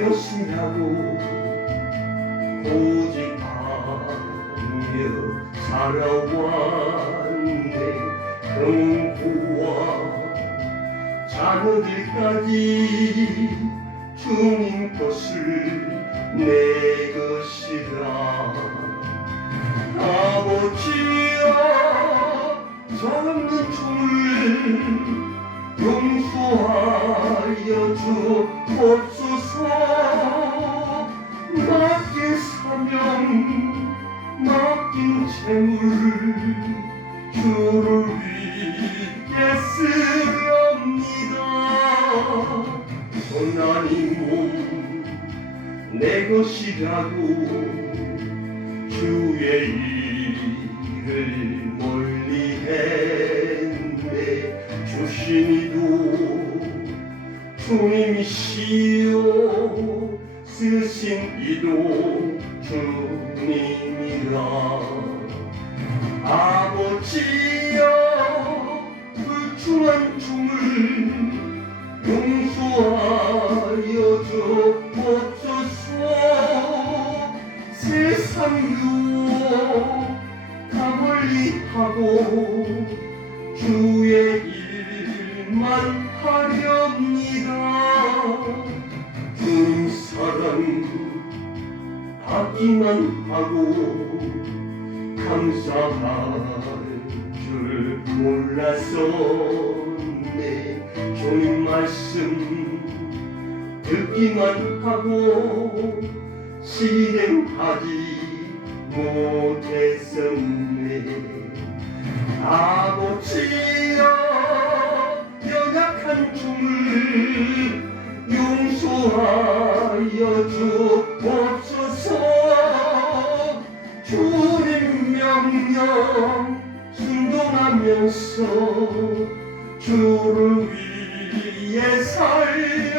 것이라고. 고집하며 살아왔네 금고와 자녀들까지 주님 것을 내 것이라. 아버지여 저없는 종을 용서하여 주옵소서 재물 주를 위해 쓰렵니다 손나니 몸내 것이라도 주의 일을 멀리 했네 주신 이도 주님이시요 쓰신 이도 주님이라 유혹 다 멀리 하고 주의 일만 하렵니다. 주님 사랑 받기만 하고 감사할 줄 몰랐었네 주님 말씀 듣기만 하고 실행하지 못했었네 아버지여 연약한 종을 용서하여 주옵소서. 주님 명령 순종하면서 주를 위해 살